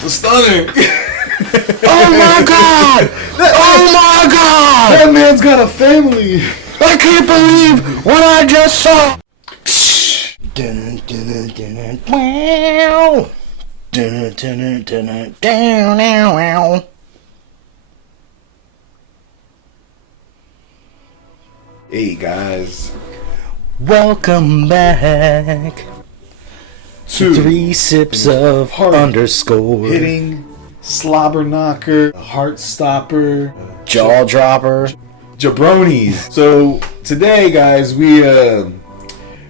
The stunner. Oh my god! Oh my god! That man's got a family. I can't believe what I just saw. Hey guys, welcome back to 3 sips of hard underscore hitting, slobber knocker, heart stopper, jaw dropper, jabronis. So today, guys, we're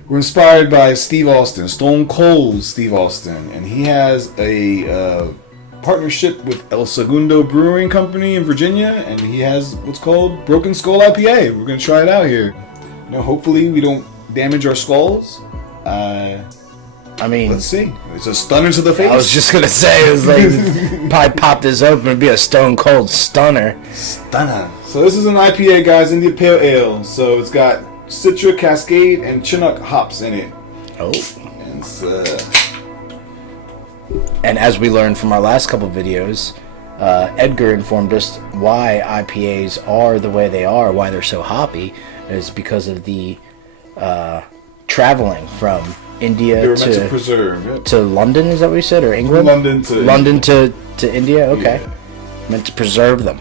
inspired by Steve Austin, Stone Cold Steve Austin, and he has a partnership with El Segundo Brewing Company in Virginia, and he has what's called Broken Skull IPA. We're gonna try it out here. You know, hopefully we don't damage our skulls. I mean, Let's see. It's a stunner to the face. I was just gonna say, it was like, probably pop this open and be a stone cold stunner. Stunner. So this is an IPA, guys, India Pale Ale. So it's got Citra, Cascade, and Chinook hops in it. Oh. And it's, And as we learned from our last couple videos, Edgar informed us why IPAs are the way they are, why they're so hoppy, is because of the traveling from India they were meant to preserve. Yep. to London, is that what you said, or England? London to India. Okay, yeah. Meant to preserve them.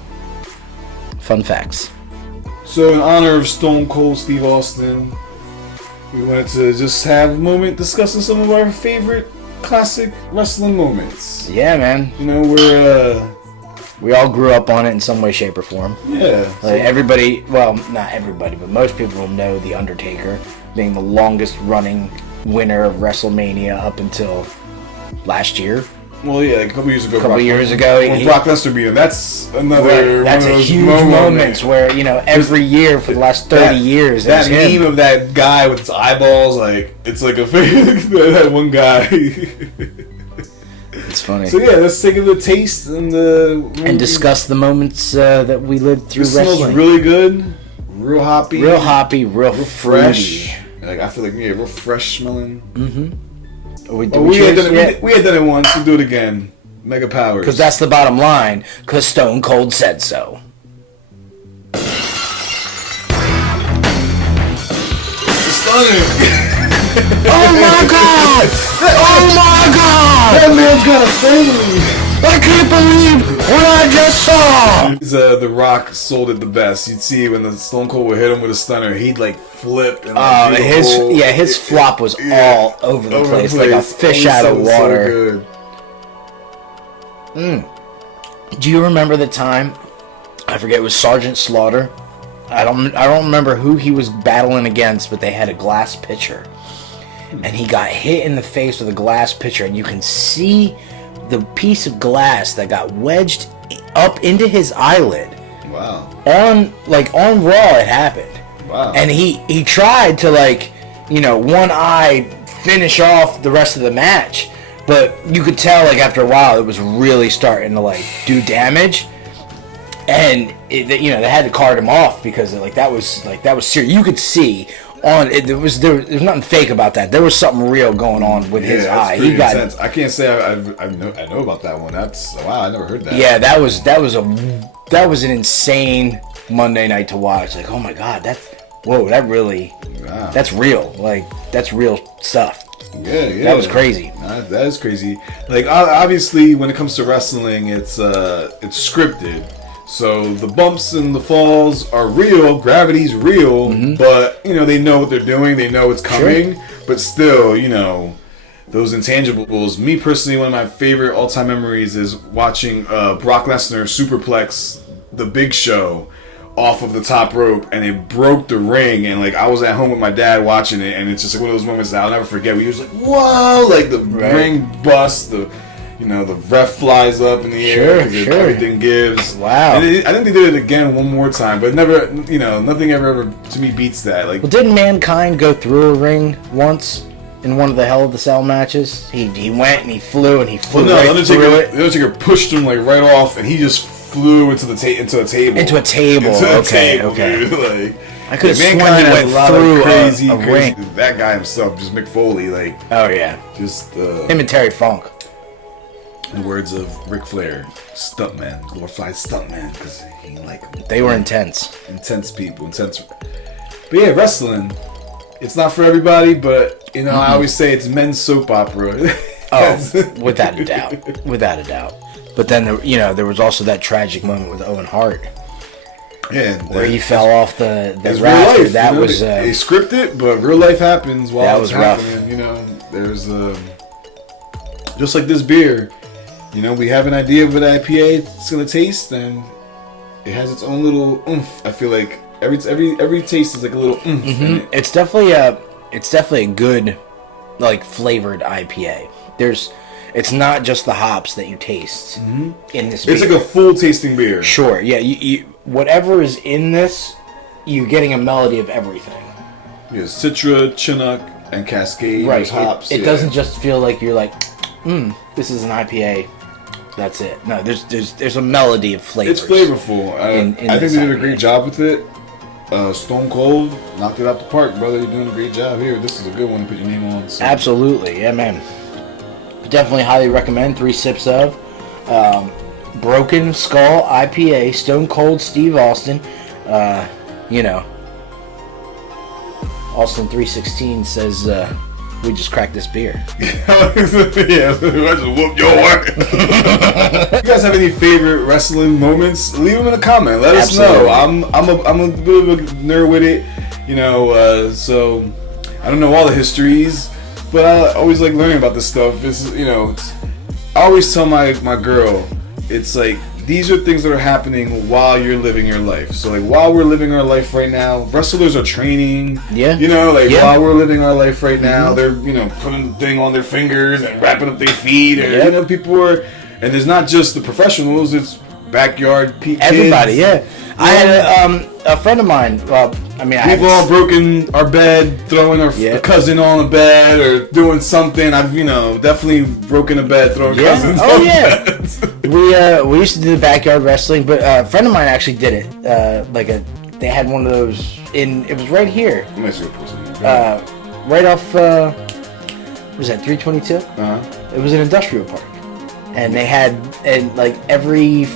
Fun facts. So in honor of Stone Cold Steve Austin, we wanted to just have a moment discussing some of our favorite classic wrestling moments. Yeah, man. You know, we all grew up on it in some way, shape, or form. Yeah. Like everybody, well, not everybody, but most people will know The Undertaker being the longest running winner of WrestleMania up until last year. Well, yeah, like a couple years ago. When Brock Lesnar beat him. That's another. That's a huge moments where, you know, every year for the last 30 years. That meme of that guy with his eyeballs, like it's like a that one guy. It's funny. So yeah, let's take a taste and discuss the moments that we lived through. It wrestling. Smells really good, real hoppy, real fresh. Like I feel like real fresh smelling. Mm-hmm. We had done it once. We'll do it again. Mega powers. Because that's the bottom line. Because Stone Cold said so. It's stunning. Oh my god! Oh my god! That man's got a family. I can't believe what I just saw! The Rock sold it the best. You'd see when the Stone Cold would hit him with a stunner, he'd like flip. And his flop was all over the place, like a fish out of water. So good. Do you remember the time? I forget, it was Sergeant Slaughter. I don't remember who he was battling against, but they had a glass pitcher, and he got hit in the face with a glass pitcher, and you can see the piece of glass that got wedged up into his eyelid. Wow. On Raw it happened. Wow. And he tried to, like, you know, one eye finish off the rest of the match, but you could tell, like, after a while it was really starting to, like, do damage. And you know, they had to cart him off because that was serious. You could see there's nothing fake about that. There was something real going on with his eye. He got intense. I can't say I know about that one. That's wow. I never heard that. Yeah, that was an insane Monday night to watch. Like, oh my god, that's real. Like, that's real stuff. Yeah. That was crazy. That is crazy. Like, obviously, when it comes to wrestling, it's scripted. So the bumps and the falls are real, gravity's real, but, you know, they know what they're doing, they know it's coming, but still, you know, those intangibles. Me personally, one of my favorite all-time memories is watching Brock Lesnar superplex The Big Show off of the top rope, and it broke the ring, and like I was at home with my dad watching it, and it's just like one of those moments that I'll never forget. We was like, whoa, like the ring busts, you know, the ref flies up in the air because everything gives. Wow. And I think they did it again one more time, but never, you know, nothing ever to me beats that. Like, well, didn't Mankind go through a ring once in one of the Hell in a Cell matches? He went and he flew and he flew right through it. The Undertaker pushed him like right off, and he just flew into a table. Into a table. Okay. Like, I could have sworn he went through crazy a ring. That guy himself, just Mick Foley, like. Oh yeah. Just him and Terry Funk. In the words of Ric Flair, stuntman, glorified stuntman, because he they were intense people, intense. But yeah, wrestling, it's not for everybody, but you know, I always say it's men's soap opera. Oh, without a doubt. But then there was also that tragic moment with Owen Hart. Yeah, where he fell off the rafter. Life, that was they script it, but real life happens while that it's was rough. happening. You know, there's just like this beer. You know, we have an idea of what IPA it's gonna taste, and it has its own little oomph. I feel like every taste is like a little oomph. In it. It's definitely a good, like, flavored IPA. It's not just the hops that you taste in this beer. It's like a full tasting beer. Sure, yeah. You whatever is in this, you're getting a melody of everything. Yeah, Citra, Chinook, and Cascade. Right. Hops. It doesn't just feel like you're like, this is an IPA. That's it. No, there's a melody of flavors. It's flavorful. I think they did a great job with it. Stone Cold knocked it out the park, brother. You're doing a great job here. This is a good one to put your name on. So. Absolutely, yeah, man. Definitely highly recommend 3 sips of Broken Skull IPA, Stone Cold Steve Austin. Austin 316 says we just cracked this beer. Yeah, I just whoop your work. If you guys have any favorite wrestling moments, leave them in a comment. Let us know. I'm a bit of a nerd with it, you know. So I don't know all the histories, but I always like learning about this stuff. I always tell my girl, it's like these are things that are happening while you're living your life. So like while we're living our life right now, wrestlers are training. Yeah. While we're living our life right now, they're putting the thing on their fingers and wrapping up their feet. Or, people are, and there's not just the professionals. It's backyard people. Everybody, yeah. I had a friend of mine. Well, we've all broken our bed, throwing our cousin on a bed, or doing something. I've definitely broken a bed, throwing cousins. Oh yeah. We used to do the backyard wrestling, but a friend of mine actually did it. They had one of those it was right here. Let me see your person. Right off. Was that 322? It was an industrial park, and they had every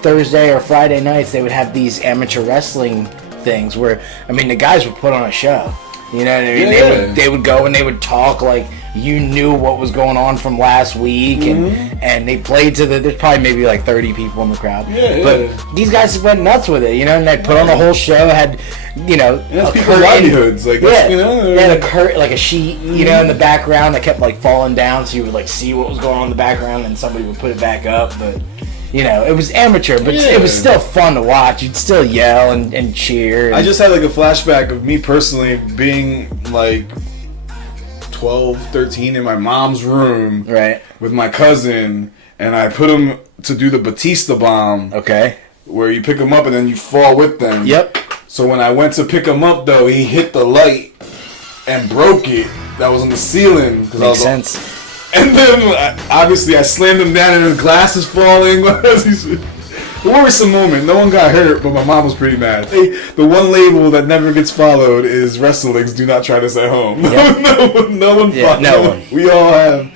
Thursday or Friday nights they would have these amateur wrestling things where the guys would put on a show. You know what I mean? They would go and they would talk like you knew what was going on from last week, and they played to there's probably maybe like 30 people in the crowd. But these guys went nuts with it, and they put on the whole show. Had that's people's livelihoods. They had a curtain, like a sheet, in the background that kept like falling down, so you would like see what was going on in the background, and somebody would put it back up, but. It was amateur, but it was still fun to watch. You'd still yell and cheer. I just had like a flashback of me personally being like 12, 13 in my mom's room with my cousin, and I put him to do the Batista bomb. Okay. Where you pick him up and then you fall with them. Yep. So when I went to pick him up, though, he hit the light and broke it. That was on the ceiling. Makes sense. And then, obviously, I slammed him down and his glass is falling. A worrisome moment. No one got hurt, but my mom was pretty mad. The one label that never gets followed is wrestlings. Do not try this at home. Yep. No one followed. No one. We all have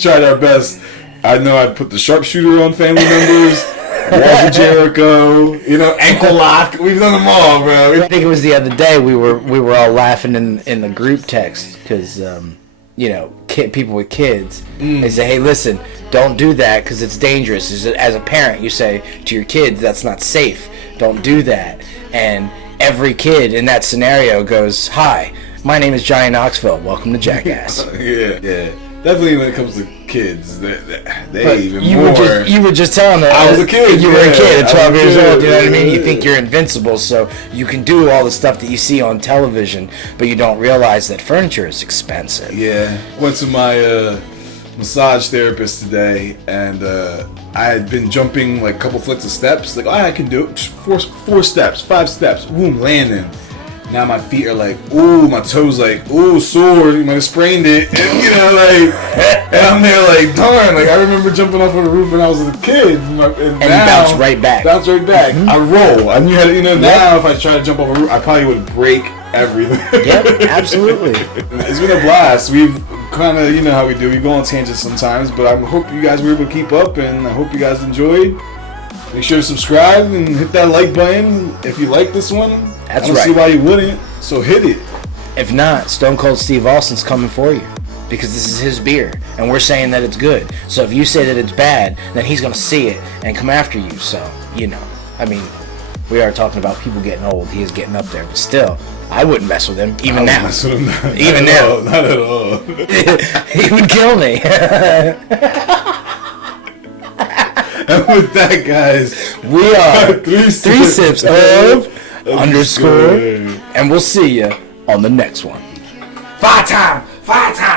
tried our best. I know I put the sharpshooter on family members. Walls of Jericho, ankle lock. We've done them all, bro. I think it was the other day we were all laughing in the group text because people with kids, they say, hey, listen, don't do that because it's dangerous. As a parent, you say to your kids, that's not safe. Don't do that. And every kid in that scenario goes, hi, my name is Johnny Knoxville. Welcome to Jackass. Yeah. Definitely when it comes to kids, they even you more. You were just telling them. I was a kid. You were a kid at 12 years old, you know what I mean? You think you're invincible, so you can do all the stuff that you see on television, but you don't realize that furniture is expensive. Yeah. Went to my massage therapist today, and I had been jumping like a couple flights of steps. Like, I can do it. 4 steps, 5 steps. Boom, landing. Now my feet are like, ooh, my toes like, ooh, sore. You might have sprained it, and and I'm there like, darn. Like I remember jumping off of the roof when I was a kid, and now, you bounce right back. Mm-hmm. I roll, and now if I try to jump off a roof, I probably would break everything. Yep, absolutely. It's been a blast. We've kind of, you know how we do. We go on tangents sometimes, but I hope you guys were able to keep up, and I hope you guys enjoyed. Make sure to subscribe and hit that like button if you like this one. That's I don't right. see why you wouldn't, so hit it. If not, Stone Cold Steve Austin's coming for you. Because this is his beer, and we're saying that it's good. So if you say that it's bad, then he's going to see it and come after you. So, you know, I mean, we are talking about people getting old. He is getting up there. But still, I wouldn't mess with him, even now. Mess with him. Even now. Not at all. He would kill me. And with that, guys, We are three sips of underscore, and we'll see you on the next one. Fire time! Fire time!